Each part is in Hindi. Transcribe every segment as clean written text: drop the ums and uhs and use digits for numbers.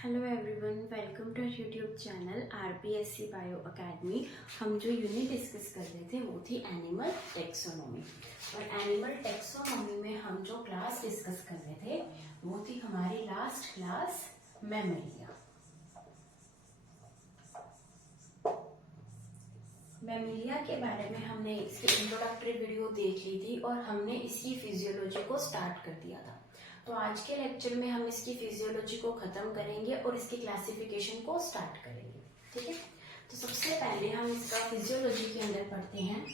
Hello everyone, welcome to YouTube channel RPSC bio academy. हम जो यूनिट डिस्कस कर रहे थे वो थी एनिमल टेक्सोनॉमी। और एनिमल टेक्सोनॉमी में हम जो क्लास डिस्कस कर रहे थे वो थी हमारी लास्ट क्लास मैमेलिया। मैमेलिया के बारे में हमने इसकी इंट्रोडक्टरी वीडियो देख ली थी और हमने इसकी फिजियोलॉजी को स्टार्ट कर दिया था। तो आज के लेक्चर में हम इसकी फिजियोलॉजी को खत्म करेंगे और इसकी क्लासिफिकेशन को स्टार्ट करेंगे। ठीक है, तो सबसे पहले हम इसका फिजियोलॉजी के अंदर पढ़ते हैं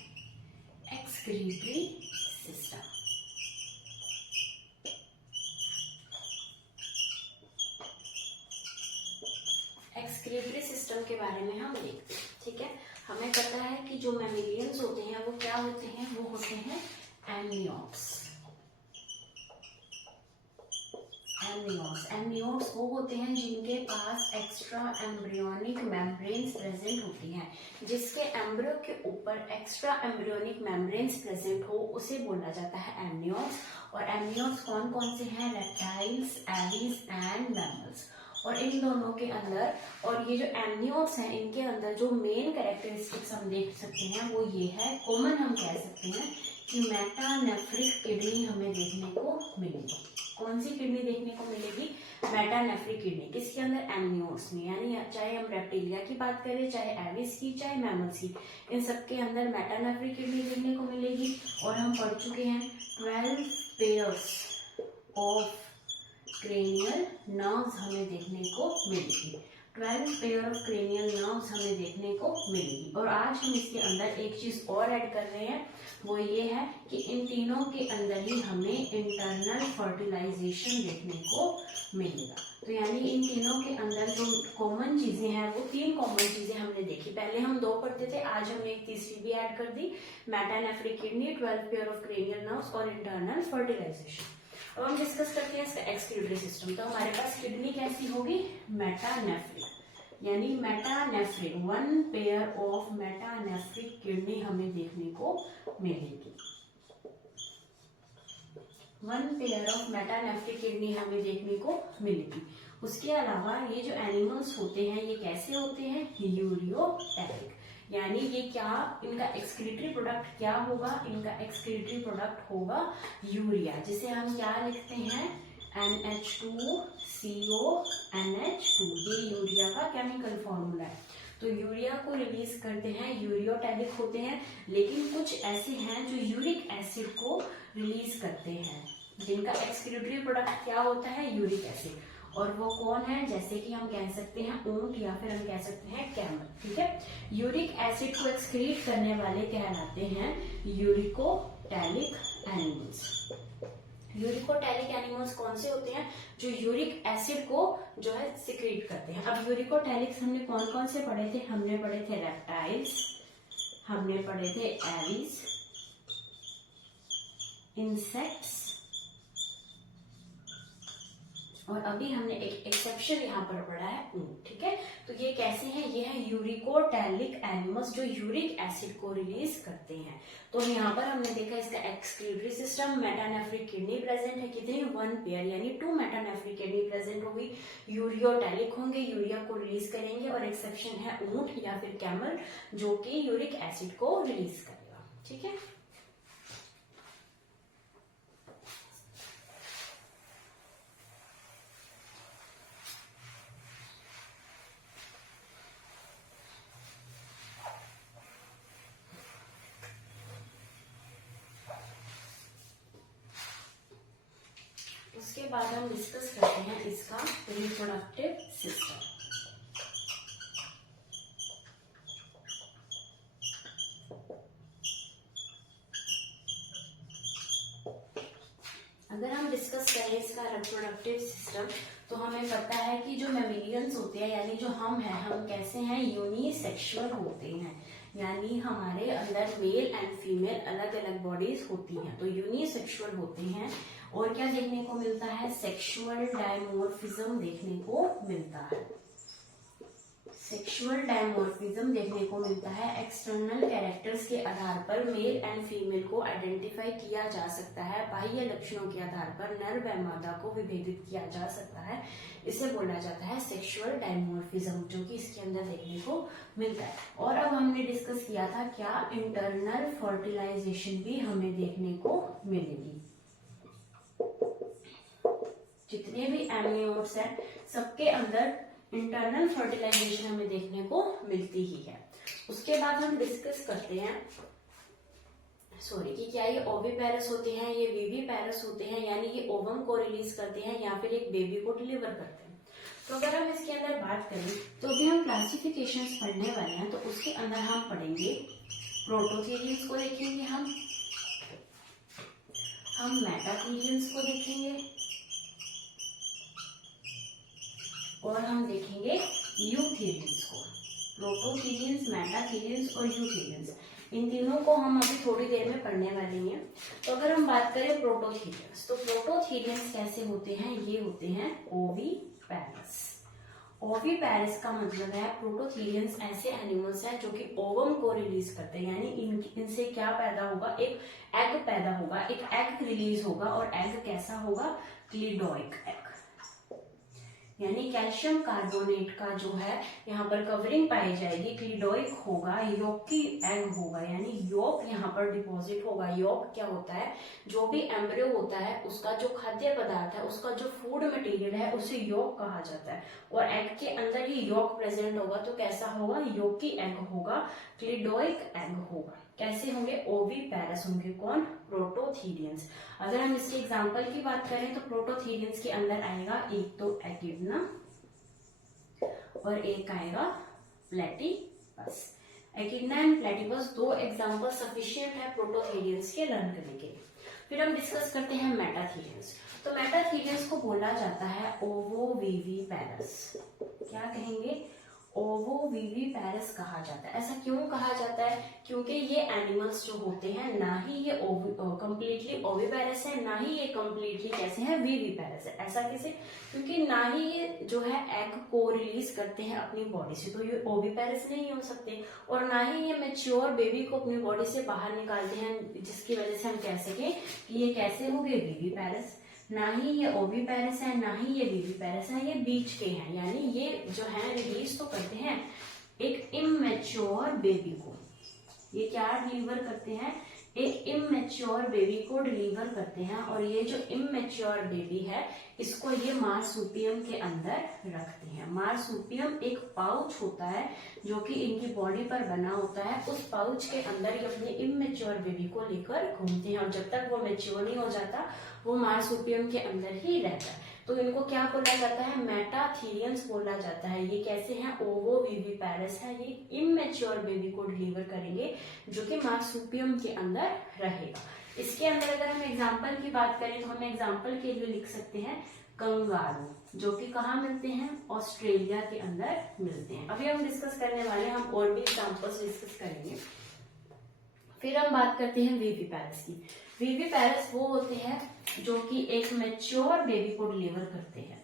एक्सक्रीटरी सिस्टम। एक्सक्रीटरी सिस्टम के बारे में हम देखते हैं। ठीक है, हमें पता है कि जो मैमेलियंस होते हैं वो क्या होते हैं, वो होते हैं एमनियोट्स। एमनियोट्स वो होते हैं जिनके पास एक्स्ट्रा एम्ब्रियोनिक मेम्ब्रेन्स प्रेजेंट होती हैं। जिसके एम्ब्रियो के ऊपर एक्स्ट्रा एम्ब्रियोनिक मेम्ब्रेन्स प्रेजेंट हो उसे बोला जाता है एमनियोट्स। और एमनियोट्स कौन कौन से हैं? Reptiles, Aves and mammals. और इन दोनों के अंदर, और ये जो एमनियोट्स हैं इनके अंदर जो मेन कैरेक्टरिस्टिक्स हम देख सकते हैं वो ये है, कॉमन हम कह सकते हैं कि मेटानेफ्रिक किडनी हमें देखने को मिलेगी। कौन सी किडनी देखने को मिलेगी? Metanephric kidney. किसके अंदर? एमनियोट्स में। यानी चाहे हम रेप्टिलिया की बात करें, चाहे एविस की, चाहे मैमल्स की, इन सबके अंदर मेटानेफ्रिक किडनी देखने को मिलेगी। और हम पढ़ चुके हैं 12 पेयर्स ऑफ क्रेनियल नर्व्स हमें देखने को मिलेगी। 12 पेयर ऑफ क्रेनियल नर्व्स हमें देखने को मिलेगी। और आज हम इसके अंदर एक चीज और ऐड कर रहे हैं, वो ये है कि इन तीनों के अंदर ही हमें इंटरनल फर्टिलाइजेशन देखने को मिलेगा। तो यानी इन तीनों के अंदर जो कॉमन चीजें हैं वो 3 कॉमन चीजें हमने देखी। पहले हम 2 पढ़ते थे, आज हमने एक तीसरी भी ऐड कर दी, metanephric kidney, 12 pair of cranial nerves और इंटरनल फर्टिलाइजेशन। अब हम डिस्कस करते हैं इसका एक्सक्रीटरी सिस्टम। तो हमारे पास किडनी कैसी होगी? मेटानेफ्रिक, यानी metanephric 1 pair of metanephric kidney हमें देखने को मिलेगी। 1 पेयर ऑफ मेटानेफ्रिक किडनी हमें देखने को मिलेगी। उसके अलावा ये जो एनिमल्स होते हैं ये कैसे होते हैं? यूरियोटैलिक। यानी ये क्या, इनका एक्सक्रीटरी प्रोडक्ट क्या होगा? इनका एक्सक्रीटरी प्रोडक्ट होगा यूरिया, जिसे हम क्या लिखते हैं? NH2CO NH2। ये यूरिया का केमिकल फॉर्मूला है। तो यूरिया को रिलीज करते हैं, यूरियोटैलिक होते हैं। लेकिन कुछ ऐसे हैं जो यूरिक एसिड को रिलीज करते हैं, जिनका एक्सक्रीटरी प्रोडक्ट क्या होता है? Uric acid. और वो कौन है? जैसे कि हम कह सकते हैं ऊंट, या फिर हम कह सकते हैं कैमल। ठीक है, यूरिक एसिड को एक्सक्रीट करने वाले कहलाते हैं यूरिकोटैलिक एनिमल्स। यूरिकोटैलिक एनिमल्स कौन से होते हैं? जो यूरिक एसिड को जो है सिक्रीट करते हैं। अब यूरिकोटैलिक्स हमने कौन कौन से पढ़े थे? हमने पढ़े थे रेप्टाइल्स, हमने पढ़े थे एविस, इंसेक्ट्स, और अभी हमने एक एक्सेप्शन यहाँ पर पढ़ा है ऊंट। ठीक है, तो ये कैसे हैं? ये है यूरिकोटैलिक एनिमल्स जो यूरिक एसिड को रिलीज करते हैं। तो यहाँ पर हमने देखा इसका excretory system, metanephric kidney present है, कितनी? 1 पेयर, यानी 2 मेटानेफ्रिक किडनी प्रेजेंट होगी। यूरियोटैलिक होंगे, यूरिया को रिलीज करेंगे। और एक्सेप्शन है ऊंट या फिर कैमल, जो कि यूरिक एसिड को रिलीज करेगा। ठीक है, उसके बाद हम डिस्कस करते हैं इसका रिप्रोडक्टिव सिस्टम। अगर हम डिस्कस करें इसका रिप्रोडक्टिव सिस्टम तो हमें पता है कि जो मैमेलियंस होते हैं, यानी जो हम हैं, हम कैसे हैं? यूनिसेक्सुअल होते हैं। यानी हमारे अंदर मेल एंड फीमेल अलग अलग बॉडीज होती हैं, तो यूनिसेक्सुअल होते हैं। और क्या देखने को मिलता है? सेक्सुअल डायमोर्फिज्म देखने को मिलता है। सेक्सुअल डायमॉर्फिज्म देखने को मिलता है। एक्सटर्नल कैरेक्टर्स के आधार पर मेल एंड फीमेल को आइडेंटिफाई किया जा सकता है। बाह्य लक्षणों के आधार पर नर व मादा को विभेदित किया जा सकता है। इसे बोला जाता है सेक्सुअल डायमॉर्फिज्म, जो कि इसके अंदर देखने को मिलता है। और अब हमने डिस्कस किया था क्या इंटरनल फर्टिलाइजेशन भी हमें देखने को मिलेगी। जितने भी एमनियोट्स हैं सबके अंदर इंटरनल फर्टिलाइजेशन हमें देखने को मिलती ही है। उसके बाद हम डिस्कस करते हैं कि क्या ये ओविपेरस होते हैं, ये विविपेरस होते हैं, यानी ये ओवम को रिलीज करते हैं या फिर एक बेबी को डिलीवर करते हैं। तो अगर हम इसके अंदर बात करें तो अभी हम क्लासिफिकेशंस पढ़ने वाले हैं, तो उसके अंदर हम पढ़ेंगे प्रोटोथेरियंस को देखेंगे, हम मेटाथेरियंस को देखेंगे और हम देखेंगे यूथेरियंस को। प्रोटोथेरियंस, मेटाथेरियंस और यूथेरियंस, इन तीनों को हम अभी थोड़ी देर में पढ़ने वाले हैं। तो अगर हम बात करें प्रोटोथेरियंस, तो प्रोटोथेरियंस कैसे होते हैं, ये होते हैं ओविपेरस। ओविपेरस का मतलब है प्रोटोथेरियंस ऐसे एनिमल्स हैं जो कि ओवम को रिलीज करते हैं, यानी इनसे क्या पैदा होगा, एक एग पैदा होगा, एक एग रिलीज होगा। और एग कैसा होगा, क्लिडोइक एग, यानी कैल्शियम कार्बोनेट का जो है यहाँ पर कवरिंग पाई जाएगी, क्लिडोइक होगा, योकी एग होगा, यानी योक यहाँ पर डिपॉजिट होगा। योक क्या होता है, जो भी एम्ब्रियो होता है उसका जो खाद्य पदार्थ है, उसका जो फूड मटेरियल है, उसे योक कहा जाता है। और एग के अंदर ही योक प्रेजेंट होगा, तो कैसा होगा, योकी एग होगा, क्लिडोइक एग होगा। कैसे होंगे, ओविपेरस होंगे। कौन, प्रोटोथेरियंस। अगर हम इसके एग्जांपल की बात करें तो प्रोटोथेरियंस के अंदर आएगा एक तो एकिडना और एक आएगा प्लेटिपस। एकिडना एंड प्लेटिपस दो एग्जांपल सफिशिएंट है प्रोटोथेरियंस के लर्न करने के लिए। फिर हम डिस्कस करते हैं मेटाथेरियंस। तो मेटाथेरियंस को बोला जाता है ओवोविविपेरस। क्या कहेंगे, ओवोविविपेरस कहा जाता है। ऐसा क्यों कहा जाता है, क्योंकि ये एनिमल्स जो होते हैं ना ही ये कंप्लीटली ओविपेरस है, ना ही ये कंप्लीटली कैसे हैं, विविपेरस है। ऐसा कैसे, क्योंकि ना ही ये जो है एग को रिलीज करते हैं अपनी बॉडी से, तो ये ओविपेरस नहीं हो सकते। और ना ही ये मैच्योर बेबी को अपनी बॉडी से बाहर निकालते हैं, जिसकी वजह से हम कह सकें कि ये कैसे हो गए, विविपेरस। ना ही ये ओविपेरस है, ना ही ये विविपेरस है, ये बीच के हैं, यानी ये जो है रिलीज तो करते हैं एक इमैच्योर बेबी को। ये क्या डिलीवर करते हैं, एक इमैच्योर बेबी को डिलीवर करते हैं। और ये जो इमैच्योर बेबी है इसको ये मार्सुपियम के अंदर रखते हैं। मार्सुपियम एक पाउच होता है जो कि इनकी बॉडी पर बना होता है। उस पाउच के अंदर ये अपने इमैच्योर बेबी को लेकर घूमते हैं और जब तक वो मैच्योर नहीं हो जाता वो मार्सुपियम के अंदर ही रहता है। तो इनको क्या बोला जाता है, मेटाथेरियंस बोला जाता है। ये कैसे हैं, ओवोविविपेरस है, ये इमैच्योर बेबी को डिलीवर करेंगे जो कि मार्सुपियम के अंदर रहेगा। इसके अंदर अगर हम एग्जाम्पल की बात करें तो हम एग्जाम्पल के लिए लिख सकते हैं कंगारू, जो कि कहाँ मिलते हैं, ऑस्ट्रेलिया के अंदर मिलते हैं। अभी हम डिस्कस करने वाले हैं, हम और भी एग्जाम्पल्स डिस्कस करेंगे। फिर हम बात करते हैं विविपेरस की। विविपेरस वो होते हैं जो कि एक मैच्योर बेबी को डिलीवर करते हैं।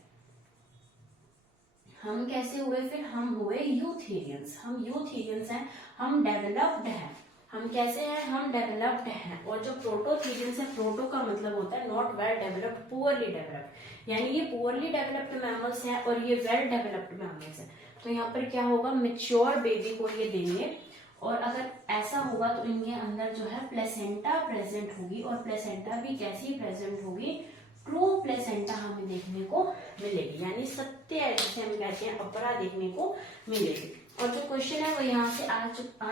हम कैसे हुए, फिर हम हुए यूथेरियंस। हम यूथेरियंस हैं, हम डेवलप्ड हैं। हम कैसे हैं, हम डेवलप्ड हैं। और जो प्रोटोथेरियंस है, प्रोटो का मतलब होता है not well developed, poorly developed, यानी ये पुअरली डेवलप्ड मैमल्स हैं और ये वेल डेवलप्ड मैमल्स हैं। तो यहाँ पर क्या होगा, मैच्योर बेबी को ये देंगे। और अगर ऐसा होगा तो इनके अंदर जो है प्लेसेंटा प्रेजेंट होगी। और प्लेसेंटा भी कैसी प्रेजेंट होगी, ट्रू प्लेसेंटा हमें देखने को मिलेगी, यानी सत्य जिसे हम कहते हैं अपरा देखने को मिलेगी। और जो क्वेश्चन है वो यहाँ से आ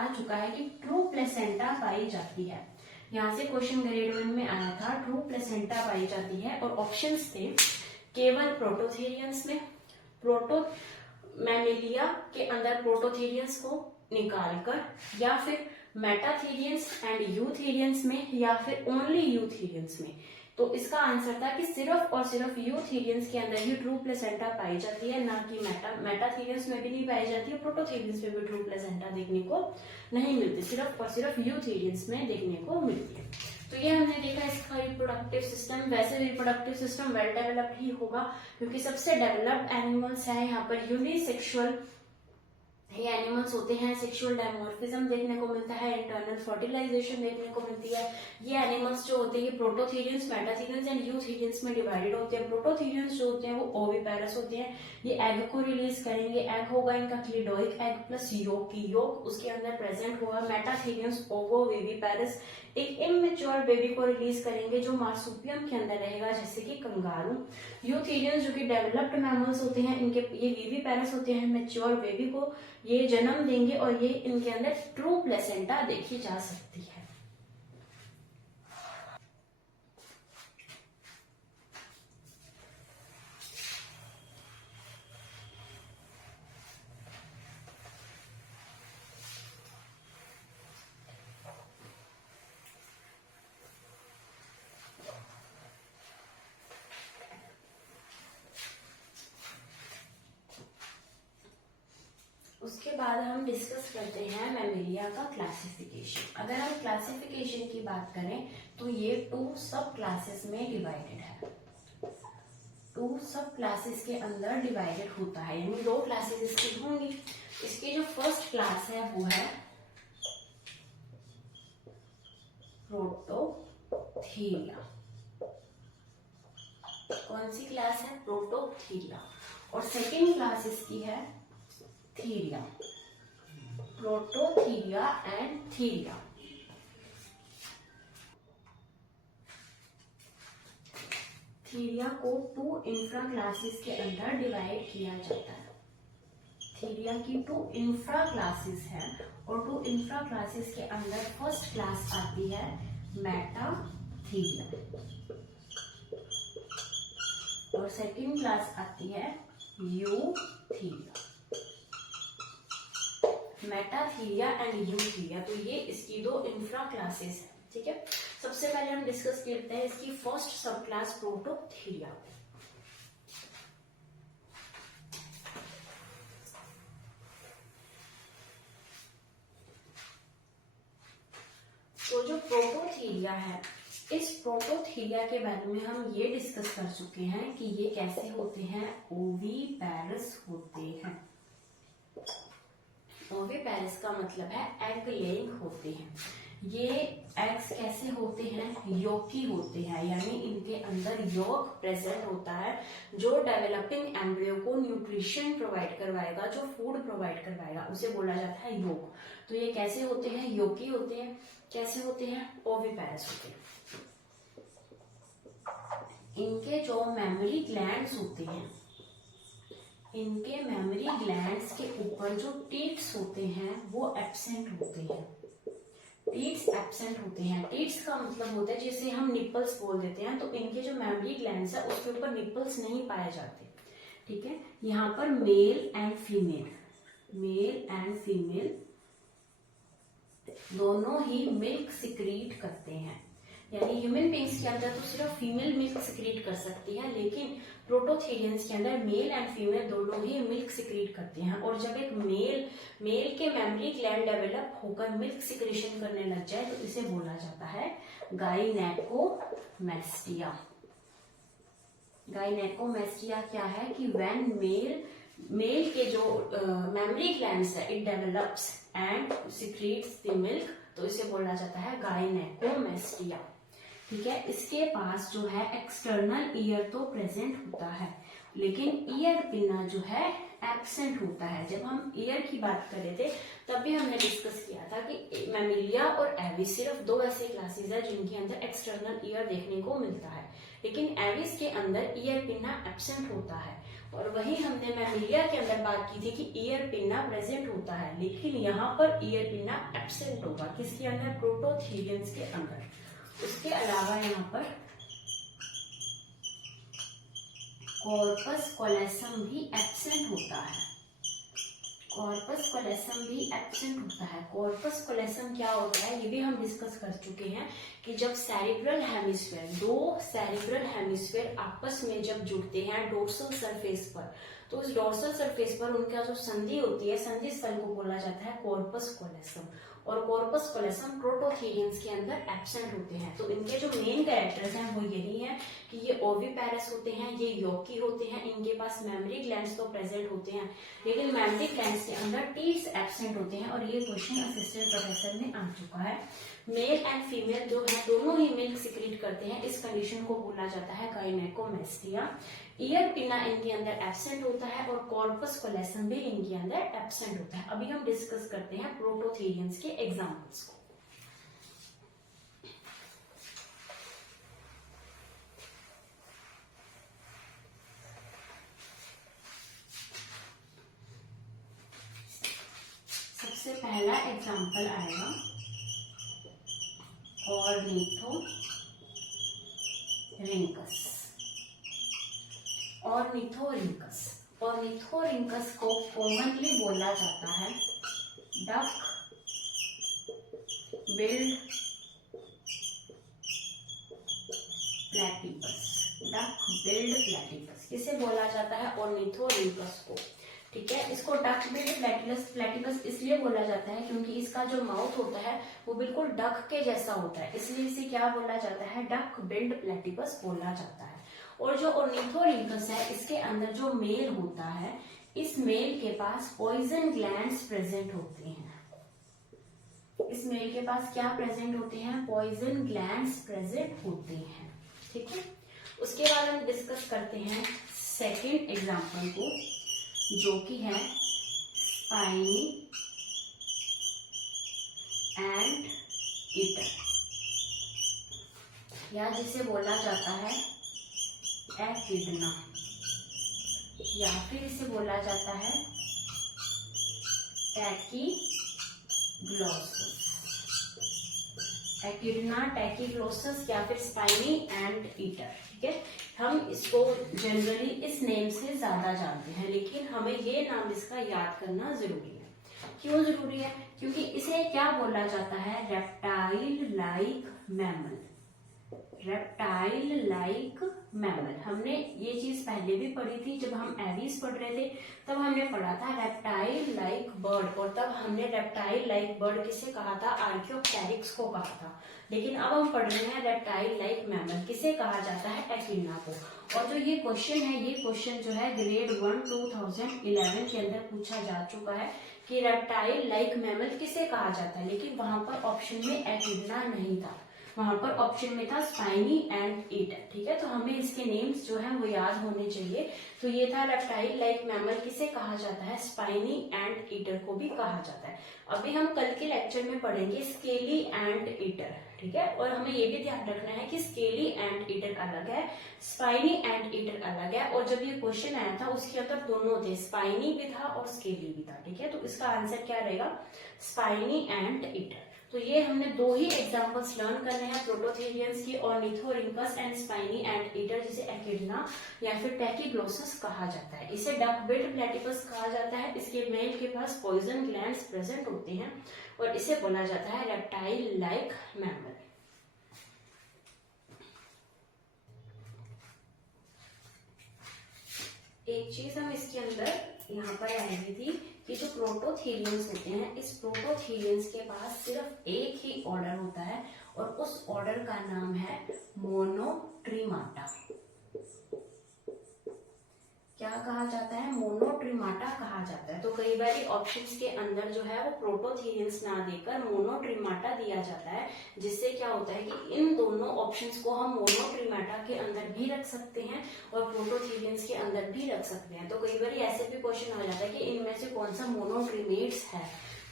चुका है कि ट्रू प्लेसेंटा पाई जाती है। यहाँ से क्वेश्चन ग्रेड 1 में आया था, ट्रू प्लेसेंटा पाई जाती है। और ऑप्शंस थे केवल प्रोटोथेरियंस में, मैमेलिया के अंदर प्रोटोथेरियंस को निकालकर, या फिर मेटाथेरियंस एंड यूथेरियंस में, या फिर ओनली यूथेरियंस में। तो इसका आंसर था कि सिर्फ और सिर्फ यूथेरियंस के अंदर ही ट्रू प्लेसेंटा पाई जाती है, ना कि मेटाथेरियंस में भी नहीं पाई जाती है, प्रोटोथेरियंस में भी ट्रू प्लेसेंटा देखने को नहीं मिलती, सिर्फ और सिर्फ यूथेरियंस में देखने को मिलती है। तो ये हमने देखा इसका रिप्रोडक्टिव सिस्टम। वैसे रिप्रोडक्टिव सिस्टम वेल डेवलप्ड ही होगा क्योंकि सबसे डेवलप्ड एनिमल्स है यहाँ पर यूनिसेक्सुअल ये एनिमल्स होते हैं, सेक्सुअल डायमॉर्फिज्म देखने को मिलता है, इंटरनल फर्टिलाइजेशन देखने को मिलती है। ये एनिमल्स जो होते हैं ये प्रोटोथीरियंस, मेटाथीरियंस एंड यूथीरियंस में डिवाइडेड होते हैं। प्रोटोथीरियंस जो होते हैं वो ओविपेरस होते हैं, ये एग को रिलीज करेंगे। एग होगा इनका क्लिडोइक एग प्लस योक की योक उसके अंदर प्रेजेंट होगा। मेटाथीरियंस ओवो विविपेरस एक इमेच्योर बेबी को रिलीज करेंगे जो मार्सुपियम के अंदर रहेगा, जैसे कि कंगारू। यूथेरियंस जो कि डेवलप्ड मैमल्स होते हैं, इनके ये विविपेरस होते हैं, मैच्योर बेबी को ये जन्म देंगे और ये इनके अंदर ट्रू प्लेसेंटा देखी जा सकती है। उसके बाद हम डिस्कस करते हैं मैमेलिया का क्लासिफिकेशन। अगर हम क्लासिफिकेशन की बात करें तो ये 2 सब क्लासेस में डिवाइडेड है। 2 सब क्लासेस के अंदर डिवाइडेड होता है, यानी 2 क्लासेस इसकी होंगी। इसकी जो फर्स्ट क्लास है वो है प्रोटोथीरिया। कौन सी क्लास है? प्रोटोथीरिया। और सेकेंड क्लास इसकी है Theria, Prototheria and Theria. Theria को 2 इंफ्रा क्लासेस के अंदर डिवाइड किया जाता है। थीरिया की 2 इंफ्रा क्लासेस हैं और 2 इंफ्रा क्लासेस के अंदर फर्स्ट क्लास आती है मेटाथीरिया और सेकेंड क्लास आती है यूथीरिया। मेटाथीरिया एंड यूथीरिया, तो ये इसकी 2 इंफ्रा क्लासेस है। ठीक है, सबसे पहले हम डिस्कस करते हैं इसकी फर्स्ट सब क्लास प्रोटोथीरिया। तो जो प्रोटोथीरिया है, इस प्रोटोथीरिया के बारे में हम ये डिस्कस कर चुके हैं कि ये कैसे होते हैं, ओविपेरस होते हैं। ओविपेरस का मतलब है एग लेइंग होते हैं। ये एग्स कैसे होते हैं? योकी होते हैं, यानी इनके अंदर योक प्रेजेंट होता है जो डेवलपिंग एम्ब्रियो को न्यूट्रिशन प्रोवाइड करवाएगा, जो फूड प्रोवाइड करवाएगा, उसे बोला जाता है योक। तो ये कैसे होते हैं? योकी होते हैं। कैसे होते हैं? ओविपेरस होते हैं। इनके जो मेमोरी ग्लैंड्स होते हैं, इनके मेमोरी ग्लैंड्स के ऊपर जो टीट्स होते हैं वो एब्सेंट होते हैं। टीट्स एब्सेंट होते हैं। टीट्स का मतलब होता है जैसे हम निपल्स बोल देते हैं, तो इनके जो मेमोरी ग्लैंड्स है उसके ऊपर निपल्स नहीं पाए जाते। ठीक है, यहाँ पर मेल एंड फीमेल दोनों ही मिल्क सिक्रीट करते हैं। यानी ह्यूमन बींग्स के अंदर तो सिर्फ फीमेल मिल्क सिक्रीट कर सकती है, लेकिन प्रोटोथीरियंस के अंदर मेल एंड फीमेल दोनों ही मिल्क सिक्रीट करते हैं। और जब एक मेल के मेमोरी ग्लैंड डेवलप होकर मिल्क सिक्रेशन करने लग जाए तो इसे बोला जाता है गाइनेकोमैस्टिया। गाइनेकोमैस्टिया क्या है कि व्हेन मेल के जो मेमोरी ग्लैंड्स है it develops and secretes the milk, तो इसे बोला जाता है गाइनेकोमैस्टिया। ठीक है, इसके पास जो है एक्सटर्नल ईयर तो प्रेजेंट होता है, लेकिन ईयर पिना जो है एब्सेंट होता है। जब हम ईयर की बात कर रहे थे तब भी हमने डिस्कस किया था कि मैमिलिया और एविस सिर्फ 2 ऐसे क्लासेस है जिनके अंदर एक्सटर्नल ईयर देखने को मिलता है, लेकिन एविस के अंदर ईयर पिना एब्सेंट होता है। और वही हमने मैमिलिया के अंदर बात की थी कि ईयर पिना प्रेजेंट होता है, लेकिन यहाँ पर ईयर पिना एब्सेंट होगा। किसके अंदर? प्रोटोथीरियंस के अंदर। उसके अलावा यहाँ पर कॉर्पस कोलेसम भी एब्सेंट होता है। कॉर्पस कोलेसम भी एब्सेंट होता है। कॉर्पस कोलेसम क्या होता है ये भी हम डिस्कस कर चुके हैं कि जब सेरिब्रल हेमिस्फीयर, 2 सेरिब्रल हेमिस्फीयर आपस में जब जुड़ते हैं डोर्सल सरफेस पर, तो उस डोर्सल सरफेस पर उनका जो संधि होती है, संधि स्थल को बोला जाता है कॉर्पस कोलेसम। और कॉर्पस कोलेसम प्रोटोथीरियंस के अंदर एब्सेंट होते हैं। तो इनके जो मेन कैरेक्टर्स हैं वो यही है कि ये ओविपेरस होते हैं, ये यौकी होते हैं, इनके पास मेमरी ग्लैंड्स तो प्रेजेंट होते हैं लेकिन मेमरी ग्लैंड्स के अंदर टीथ्स एब्सेंट होते हैं। और ये क्वेश्चन असिस्टेंट प्रोफेसर में आ चुका है। मेल एंड फीमेल जो है दोनों ही मिल्क सिक्रीट करते हैं, इस कंडीशन को बोला जाता है गाइनेकोमेस्टिया। ईयर पिना इनके अंदर एब्सेंट होता है और कॉर्पस कोलेसम भी इनके अंदर एब्सेंट होता है। अभी हम डिस्कस करते हैं प्रोटोथीरियंस के एग्जांपल्स को। सबसे पहला एग्जांपल आएगा ऑर्निथोरिंकस। ऑर्निथोरिंकस को कॉमनली बोला जाता है duck billed platypus. Duck billed platypus किसे बोला जाता है? ऑर्निथोरिंकस को। ठीक है, इसको डक बिल्ड प्लेटिपस इसलिए बोला जाता है क्योंकि इसका जो माउथ होता है वो बिल्कुल डक के जैसा होता है, इसलिए इसे क्या बोला जाता है? डक बिल्ड प्लेटिपस बोला जाता है। और जो ऑर्निथोरिंकस है इसके अंदर जो मेल होता है, इस मेल के पास पॉइजन ग्लैंड्स प्रेजेंट होते हैं। इस मेल के पास क्या प्रेजेंट होते हैं? पॉइजन ग्लैंड्स प्रेजेंट होते हैं। ठीक है, उसके बाद हम डिस्कस करते हैं सेकेंड एग्जाम्पल को, जो कि है स्पाइनी एंड ईटर, या जिसे बोला जाता है एकिडना, या फिर इसे बोला जाता है टैकीग्लोसस। एकिडना, टैकीग्लोसस या फिर स्पाइनी एंड ईटर। ठीक है, हम इसको जनरली इस नेम से ज्यादा जानते हैं, लेकिन हमें ये नाम इसका याद करना जरूरी है। क्यों जरूरी है? क्योंकि इसे क्या बोला जाता है? Reptile like mammal. Reptile like mammal, हमने ये चीज पहले भी पढ़ी थी जब हम एवीज पढ़ रहे थे, तब हमने पढ़ा था रेप्टाइल लाइक बर्ड, और तब हमने रेप्टाइल लाइक बर्ड किसे कहा था? आर्कियोप्टेरिक्स को कहा था। लेकिन अब हम पढ़ रहे हैं रेप्टाइल लाइक मैमल, किसे कहा जाता है? एकिडना को। और जो ये क्वेश्चन है, ये क्वेश्चन जो है ग्रेड 1 2011 के अंदर पूछा जा चुका है कि रेप्टाइल लाइक मैमल किसे कहा जाता है, लेकिन वहां पर ऑप्शन में एकिडना नहीं था, वहां पर ऑप्शन में था स्पाइनी एंड ईटर। ठीक है, तो हमें इसके नेम्स जो है वो याद होने चाहिए। तो ये था रेप्टाइल लाइक मैमल किसे कहा जाता है? स्पाइनी एंड ईटर को भी कहा जाता है। अभी हम कल के लेक्चर में पढ़ेंगे स्केली एंड ईटर। ठीक है, और हमें ये भी ध्यान रखना है कि स्केली एंड ईटर अलग है, स्पाइनी एंड ईटर अलग है। और जब ये क्वेश्चन आया था उसके अंदर दोनों थे, स्पाइनी भी था और स्केली भी था। ठीक है, तो इसका आंसर क्या रहेगा? Spiny anteater. तो ये हमने दो ही एग्जांपल्स लर्न करने हैं प्रोटोथेरियंस की, ornithorhynchus and spiny anteater, जिसे एकिडना या फिर टैकीग्लोसस कहा जाता है। इसे डक बिल्ड प्लेटिपस कहा जाता है। इसके मेल के पास पॉइजन ग्लैंड्स प्रेजेंट होते हैं और इसे बोला जाता है रेप्टाइल लाइक मैमल। एक चीज हम इसके अंदर यहाँ पर आएगी थी कि जो प्रोटोथेरियंस होते हैं, इस प्रोटोथेरियंस के पास सिर्फ एक ही ऑर्डर होता है और उस ऑर्डर का नाम है मोनोट्रीमाटा। क्या कहा जाता है? मोनोट्रीमाटा कहा जाता है। तो कई बार ऑप्शंस के अंदर जो है वो प्रोटोथेरियंस ना देकर मोनोट्रीमाटा दिया जाता है, जिससे क्या होता है कि इन दोनों ऑप्शंस को हम मोनोट्रीमाटा के अंदर भी रख सकते हैं और प्रोटोथेरियंस के अंदर भी रख सकते हैं। तो कई बार ऐसे भी क्वेश्चन आ जाता है कि इनमें से कौन सा मोनोट्रीमेट्स है,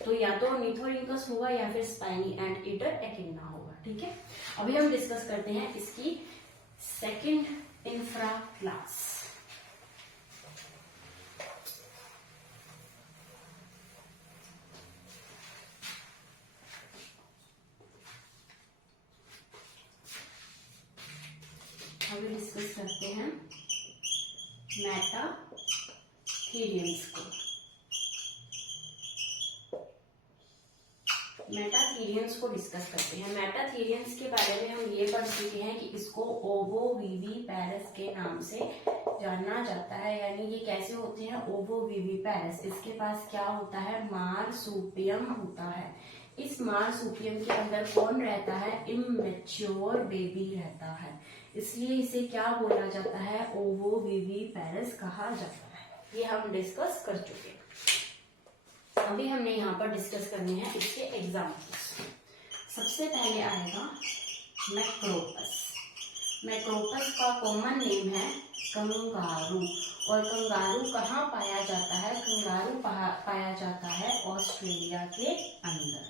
तो या तो ऑर्निथोरिंकस होगा या फिर स्पाइनी एंड ईटर एकिडना होगा। ठीक है, अभी हम डिस्कस करते हैं इसकी सेकेंड इंफ्रा क्लास। अभी डिस्कस करते हैं मेटाथेरियंस को। मेटाथेरियंस को डिस्कस करते हैं। मेटाथेरियंस के बारे में हम ये पढ़ चुके हैं कि इसको ओवोविविपेरस के नाम से जाना जाता है। यानी ये कैसे होते हैं? ओवोविविपेरस। इसके पास क्या होता है? मार्सुपियम होता है। इस मार्सुपियम के अंदर कौन रहता है? इमैच्योर बेबी रहता है, इसलिए इसे क्या बोला जाता है? ओवोविविपेरस कहा जाता है। ये हम डिस्कस कर चुके हैं। अभी हमने यहाँ पर डिस्कस करने हैं इसके एग्जाम्पल्स। सबसे पहले आएगा मैक्रोपस। मैक्रोपस का कॉमन नेम है कंगारू, और कंगारू कहाँ पाया जाता है? कंगारू पाया जाता है ऑस्ट्रेलिया के अंदर।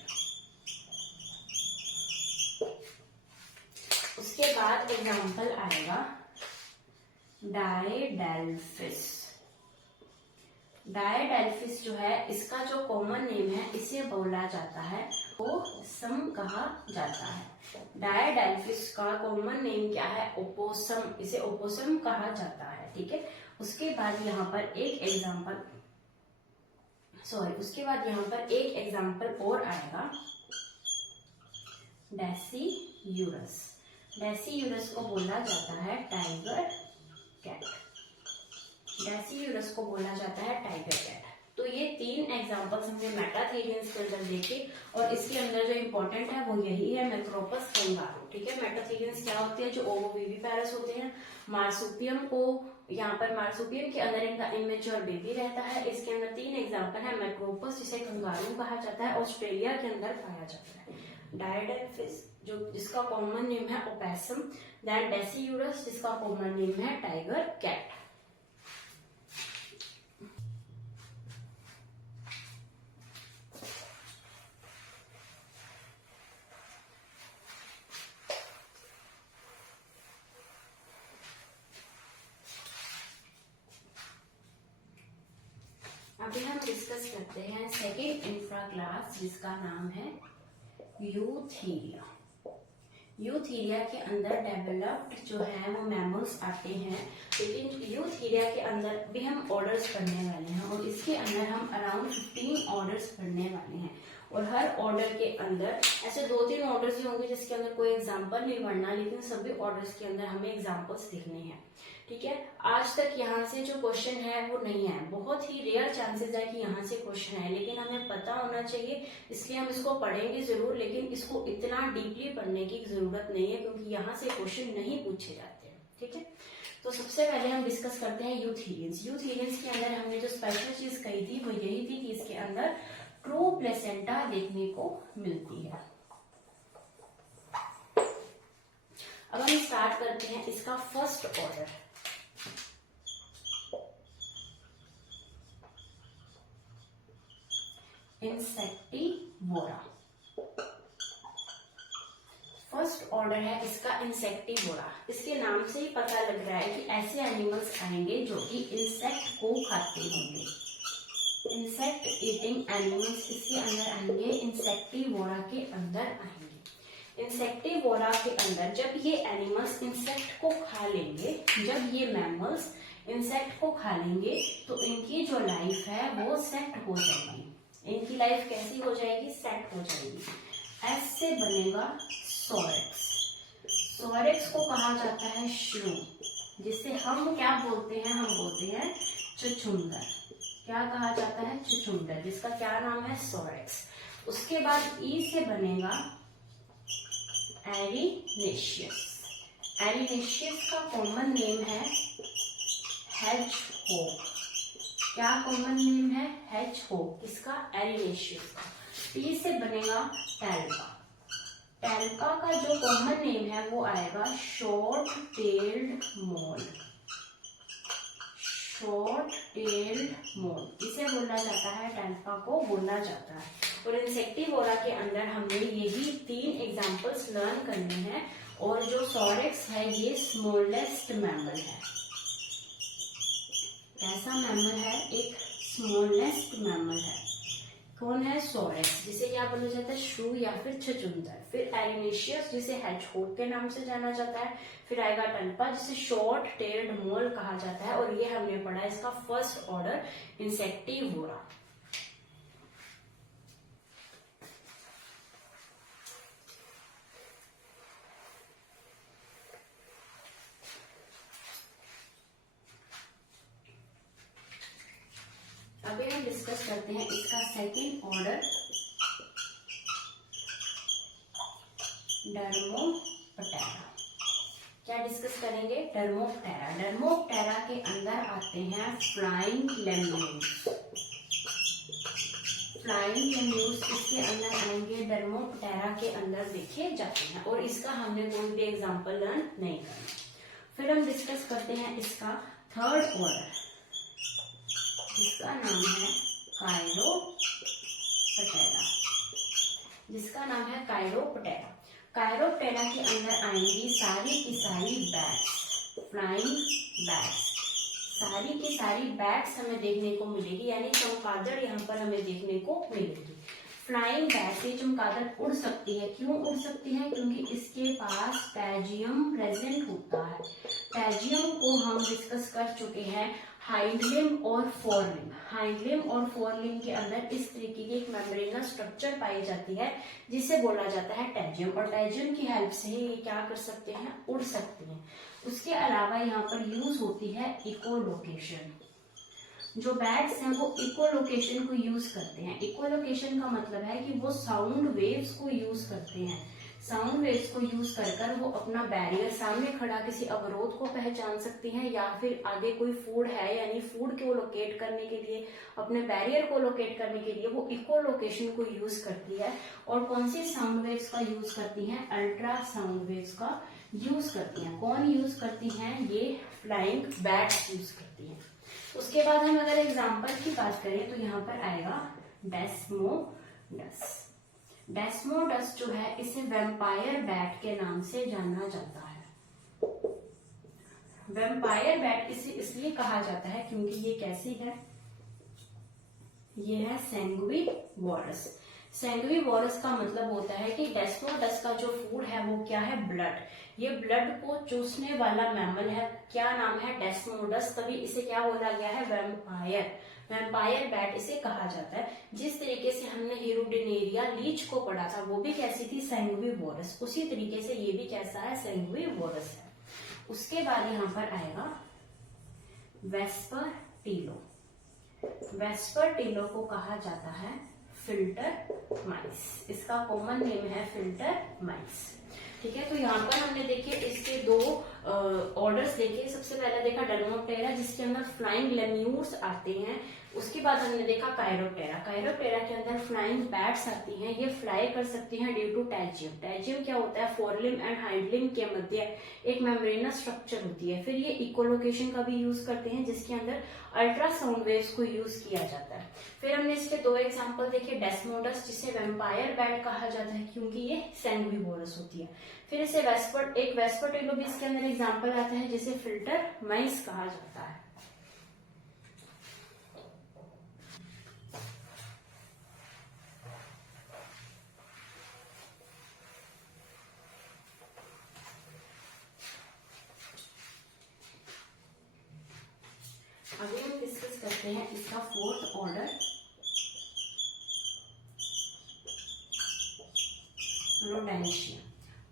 उसके बाद एग्जाम्पल आएगा डायडेल्फिस। डायडेल्फिस जो है, इसका जो कॉमन नेम है, इसे बोला जाता है ओपोसम कहा जाता है। डायडेल्फिस का कॉमन नेम क्या है? ओपोसम, इसे ओपोसम कहा जाता है। ठीक है। उसके बाद यहाँ पर एक एग्जाम्पल और आएगा डेसियूरस। डेसियूरस को बोला जाता है टाइगर कैट। डेसियूरस को बोला जाता है टाइगर कैट। तो ये 3 एग्जांपल्स हमने मेटाथेरियंस के अंदर देखे, और इसके अंदर जो इम्पोर्टेंट है वो यही है, मैक्रोपस, कंगारू। ठीक है। मेटाथेरियंस क्या होते हैं? जो ओवोविविपेरस होते हैं। मार्सुपियम को, यहाँ पर मार्सुपियम के अंदर इनका इमेच्योर बेबी रहता है। इसके अंदर 3 एग्जाम्पल है। मैक्रोपस जिसे कंगारू कहा जाता है, ऑस्ट्रेलिया के अंदर पाया जाता है। डायडेल्फिस जो जिसका कॉमन नेम है ओपोसम। दैट डेसियूरस जिसका कॉमन नेम है टाइगर कैट। अभी हम डिस्कस करते हैं सेकेंड इंफ्रा क्लास, जिसका नाम है यूथीरिया। यूथीरिया के अंदर डेवलप्ड जो है वो मैमल्स आते हैं, लेकिन यूथीरिया के अंदर भी हम ऑर्डर्स पढ़ने वाले हैं, और इसके अंदर हम अराउंड 15 ऑर्डर्स पढ़ने वाले हैं। और हर ऑर्डर के अंदर ऐसे 2-3 ऑर्डर्स ही होंगे जिसके अंदर कोई एग्जाम्पल नहीं पढ़ना, लेकिन सभी ऑर्डर्स के अंदर हमें एग्जाम्पल्स देखने हैं। ठीक है। आज तक यहाँ से जो क्वेश्चन है वो नहीं है, बहुत ही रेयर चांसेस है कि यहाँ से क्वेश्चन है, लेकिन हमें पता होना चाहिए, इसलिए हम इसको पढ़ेंगे जरूर, लेकिन इसको इतना डीपली पढ़ने की जरूरत नहीं है, क्योंकि यहाँ से क्वेश्चन नहीं पूछे जाते हैं। ठीक है। तो सबसे पहले हम डिस्कस करते हैं यूथेरियंस। यूथेरियंस के अंदर हमने जो स्पेशल चीज कही थी वो यही थी कि इसके अंदर ट्रू प्लेसेंटा देखने को मिलती है। अब हम स्टार्ट करते हैं इसका फर्स्ट ऑर्डर। इंसेक्टिवोरा। फर्स्ट ऑर्डर है इसका इंसेक्टिवोरा। इसके नाम से ही पता लग रहा है कि ऐसे एनिमल्स आएंगे जो कि इंसेक्ट को खाते होंगे। इंसेक्ट ईटिंग एनिमल्स इसके अंदर आएंगे, इंसेक्टिवोरा के अंदर आएंगे। इंसेक्टिवोरा के अंदर जब ये एनिमल्स इंसेक्ट को खा लेंगे, जब ये मैमल्स इंसेक्ट को खा लेंगे, तो इनकी जो लाइफ है वो सेट हो जाएगी। इनकी लाइफ कैसी हो जाएगी? सेट हो जाएगी। एस से बनेगा सोरेक्स। सोरेक्स को कहा जाता है श्रू, जिसे हम क्या बोलते हैं? हम बोलते हैं चुचुंदर। क्या कहा जाता है? चुचुंदर, जिसका क्या नाम है? सोरेक्स। उसके बाद ई से बनेगा एरिनेशियस। एरिनेशियस का कॉमन नेम है हेजहॉग। क्या कॉमन नेम है? हेजहॉग। किसका? एरिनेशियस का। टी से बनेगा टैल्का। टैल्का का जो कॉमन नेम है वो आएगा शॉर्ट टेल्ड मोल। शॉर्ट टेल्ड मोल इसे बोला जाता है, टैल्का को बोला जाता है। और इंसेक्टिवोरा के अंदर हमने यही 3 एग्जांपल्स लर्न करने हैं। और जो सोरेक्स है ये स्मॉलेस्ट मैमल है। कैसा मैमल है? एक स्मॉलेस्ट मैमल है। कौन है? सोरेक्स, जिसे क्या बोला जाता है? श्रू या फिर चुचुंदर। फिर एरिनेशियस जिसे हेजहॉग के नाम से जाना जाता है। फिर आएगा टल्पा जिसे शॉर्ट टेल्ड मोल कहा जाता है। और ये हमने पढ़ा इसका फर्स्ट ऑर्डर इंसेक्टिवोरा। अभी हम डिस्कस करते हैं इसका सेकेंड ऑर्डर डर्मोप्टेरा। क्या डिस्कस करेंगे? डर्मोप्टेरा। डर्मोप्टेरा के अंदर आते हैं फ्लाइंग लेम्यूल्स। फ्लाइंग लेम्यूल्स इसके अंदर आएंगे, डर्मोप्टेरा के अंदर देखे जाते हैं, और इसका हमने कोई भी एग्जांपल लर्न नहीं करना। फिर हम डिस्कस करते हैं इसका थर्ड ऑर्डर, जिसका नाम है कायरोप्टेरा। जिसका नाम है कायरोप्टेरा। कायरोप्टेरा के अंदर आएंगी सारी की सारी बैट्स, फ्लाइंग बैट्स। सारी की सारी बैट्स हमें देखने को मिलेगी, यानी चमगादड़ यहाँ पर हमें देखने को मिलेगी। फ्लाइंग बैट्स, ये चमगादड़ उड़ सकती है। क्यों उड़ सकती है? क्योंकि इसके पास टैजियम प्रेजेंट होता है। टैजियम को हम डिस्कस कर चुके हैं हाइंड लिम्ब और फोर लिम्ब। हाइंड लिम्ब और फोर लिम्ब के अंदर इस तरीके की एक मेम्ब्रेनस स्ट्रक्चर पाई जाती है, जिसे बोला जाता है टैजियम, और टैजियम की हेल्प से ये क्या कर सकते हैं? उड़ सकते हैं। उसके अलावा यहाँ पर यूज होती है इकोलोकेशन। जो बैट्स हैं वो इकोलोकेशन को यूज करते हैं। इकोलोकेशन का मतलब है कि वो साउंड वेव्स को यूज करते हैं। साउंड वेव्स को यूज कर वो अपना बैरियर, सामने खड़ा किसी अवरोध को पहचान सकती हैं, या फिर आगे कोई फूड है, यानी फूड को लोकेट करने के लिए, अपने बैरियर को लोकेट करने के लिए वो इकोलोकेशन को यूज करती है। और कौन सी साउंड वेव्स का यूज करती हैं? अल्ट्रा साउंड वेव्स का यूज करती हैं। कौन यूज करती हैं? ये फ्लाइंग बैट्स यूज करती हैं। उसके बाद हम अगर एग्जाम्पल की बात करें तो यहाँ पर आएगा डेस्मोडस। डेस्मोडस जो है इसे वैम्पायर बैट के नाम से जाना जाता है। वैम्पायर बैट इसे इसलिए कहा जाता है क्योंकि ये कैसी है? ये है सैंग्विवोरस। सैंग्विवोरस का मतलब होता है कि डेस्मोडस का जो फूड है वो क्या है? ब्लड। ये ब्लड को चूसने वाला मैमल है। क्या नाम है? डेस्मोडस। तभी इसे क्या बोला गया है? वैम्पायर। वैम्पायर बैट इसे कहा जाता है। जिस तरीके से हमने हिरुडिनेरिया लीच को पढ़ा था, वो भी कैसी थी? सैंग्विवोरस। उसी तरीके से ये भी कैसा है? सैंग्विवोरस है। उसके बाद यहाँ पर आएगा वेस्पर्टिलो। वेस्पर्टिलो को कहा जाता है फिल्टर माइस। इसका कॉमन नेम है फिल्टर माइस। ठीक है, तो यहाँ पर हमने देखे इसके दो ऑर्डर्स देखे। सबसे पहले देखा डर्मोप्टेरा, जिसके अंदर फ्लाइंग लेम्यूर्स आते हैं। उसके बाद हमने देखा कायरोप्टेरा। कायरोप्टेरा के अंदर फ्लाइंग बैट्स आती हैं। ये फ्लाई कर सकती हैं ड्यू टू टैजियम। टैजियम क्या होता है? फोरलिम एंड हाइंडलिम के मध्य एक मेम्ब्रेनस स्ट्रक्चर होती है। फिर ये इकोलोकेशन का भी यूज करते हैं, जिसके अंदर अल्ट्रासाउंड वेव्स को यूज किया जाता है। फिर हमने इसके दो एग्जांपल देखे। डेस्मोडस, जिसे वैम्पायर बैट कहा जाता है क्योंकि ये सैंग्विवोरस होती है। फिर इसे वेस्पर्टिलो भी इसके अंदर एग्जांपल आता है, जिसे फिल्टर माइस कहा जाता है। अभी हम डिस्कस करते हैं इसका फोर्थ ऑर्डर, रोडेंशिया।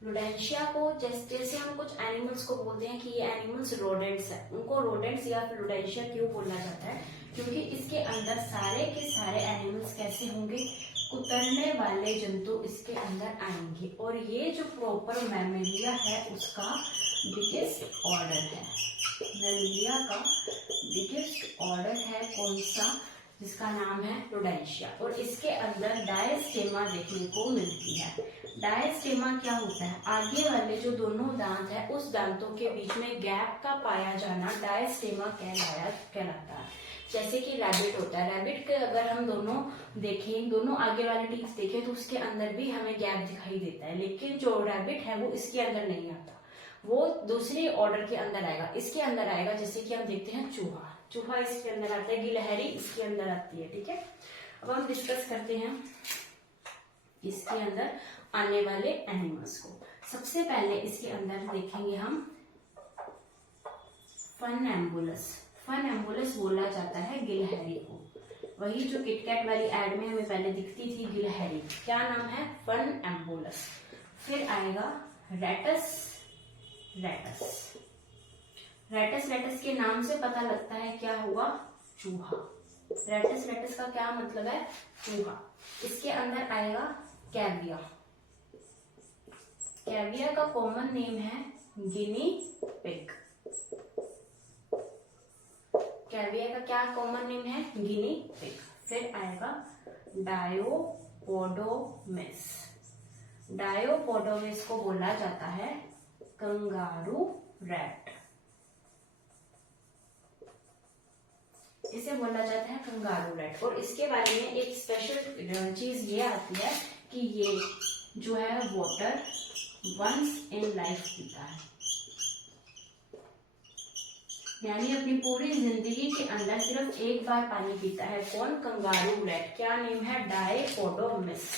रोडेंशिया को जैसे हम कुछ एनिमल्स को बोलते हैं कि ये एनिमल्स रोडेंट्स है, उनको रोडेंट्स या फिर रोडेंशिया क्यों बोला जाता है? क्योंकि इसके अंदर सारे के सारे एनिमल्स कैसे होंगे? कुतरने वाले जंतु इसके अंदर आएंगे। और ये जो प्रॉपर मैमेलिया है उसका बिगेस्ट ऑर्डर है। मैमेलिया का बिगेस्ट ऑर्डर है कौन सा? जिसका नाम है रोडेंशिया। और इसके अंदर डायस्टेमा देखने को मिलती है। डायस्टेमा क्या होता है? आगे वाले जो दोनों दांत है उस दांतों के बीच में गैप का पाया जाना डायस्टेमा कहलाता है। जैसे कि रैबिट होता है। रैबिट के अगर हम दोनों देखें, दोनों आगे वाले टीथ देखें तो उसके अंदर भी हमें गैप दिखाई देता है, लेकिन जो रैबिट है वो इसके अंदर नहीं आता, वो दूसरे ऑर्डर के अंदर आएगा। इसके अंदर आएगा जैसे कि हम देखते हैं चूहा। चूहा इसके अंदर आता है, गिलहरी इसके अंदर आती है। ठीक है, अब हम डिस्कस करते हैं इसके अंदर आने वाले एनिमल्स को। सबसे पहले इसके अंदर देखेंगे हम फनएम्बुलस। फनएम्बुलस बोला जाता है गिलहरी को, वही जो किटकैट वाली एड में हमें पहले दिखती थी गिलहरी। क्या नाम है? फनएम्बुलस। फिर आएगा रेटस। रेटस के नाम से पता लगता है क्या हुआ? चूहा। रेटस का क्या मतलब है? चूहा। इसके अंदर आएगा कैविया। कैवियर का कॉमन नेम है गिनी पिग। कैवियर का क्या कॉमन नेम है? Guinea pig. फिर आएगा डायोपोडोमिस। डायोपोडोमिस को बोला जाता है कंगारू रैट। इसे बोला जाता है कंगारू रैट। और इसके बारे में एक स्पेशल चीज ये आती है कि ये जो है वाटर वंस इन लाइफ पीता है, यानी अपनी पूरी जिंदगी के अंदर सिर्फ एक बार पानी पीता है। कौन? Kangaroo rat. क्या नेम है? डायोपोडोमिस।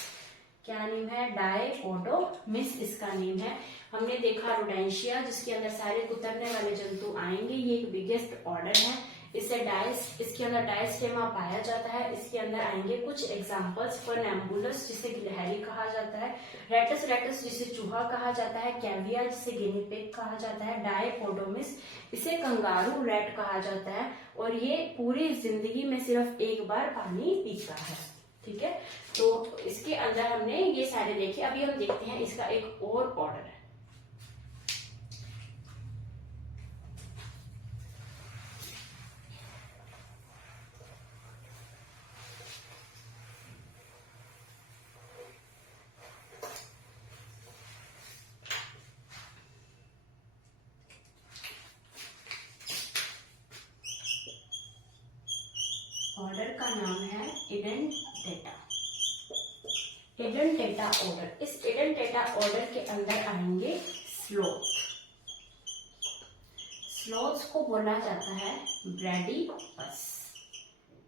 क्या नेम है? डायोपोडोमिस इसका नेम है। हमने देखा रोडेंशिया जिसके अंदर सारे कुतरने वाले जंतु आएंगे, ये एक बिगेस्ट ऑर्डर है। इसके अंदर डायस्टेमा पाया जाता है। इसके अंदर आएंगे कुछ एग्जांपल्स, फर्नेम्बुलस जिसे गिलहरी कहा जाता है, रेटस रेटस जिसे चूहा कहा जाता है, कैवियर जिसे गिनी पिग कहा जाता है, डायोपोडोमिस इसे कंगारू रैट कहा जाता है। और ये पूरी जिंदगी में सिर्फ एक बार पानी पीता है। ठीक है, तो इसके अंदर हमने ये सारे देखे। अभी हम देखते हैं इसका एक और ऑर्डर है। ऑर्डर का नाम है इडेंटेटा। इडेंटेटा ऑर्डर। इस इडेंटेटा ऑर्डर के अंदर आएंगे स्लोथ। स्लोथ को बोला जाता है ब्रैडीपस।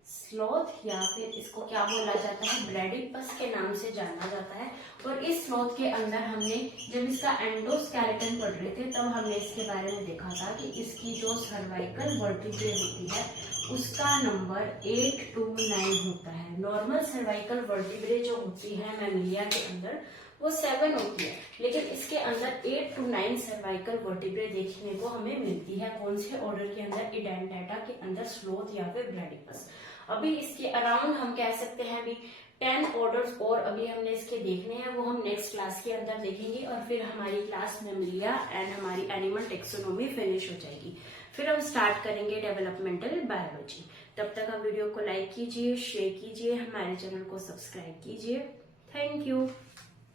स्लोथ या फिर इसको क्या बोला जाता है? ब्रैडीपस के नाम से जाना जाता है। और इस स्लोथ के अंदर हमने जब इसका एंडोस्केलेटन पढ़ रहे थे तब हमने इसके बारे में देखा था कि इसकी जो सर्वाइकल वर्टिब्रे होती है उसका नंबर 8 to 9 होता है। नॉर्मल सर्वाइकल वर्टिब्रे जो होती है मैमिलिया के अंदर वो 7 होती है, लेकिन इसके अंदर 8 to 9 सर्वाइकल वर्टिब्रे देखने को हमें मिलती है। कौन से ऑर्डर के अंदर? इडेंटेटा के अंदर, स्लोथ या फिर ब्रैडीपस। अभी इसके अराउंड हम कह सकते हैं अभी 10 ऑर्डर्स और अभी हमने इसके देखने हैं, वो हम नेक्स्ट क्लास के अंदर देखेंगे। और फिर हमारी क्लास मैमिलिया एंड हमारी एनिमल टेक्सोनोमी फिनिश हो जाएगी। फिर हम स्टार्ट करेंगे डेवलपमेंटल बायोलॉजी। तब तक आप वीडियो को लाइक कीजिए, शेयर कीजिए, हमारे चैनल को सब्सक्राइब कीजिए। Thank you.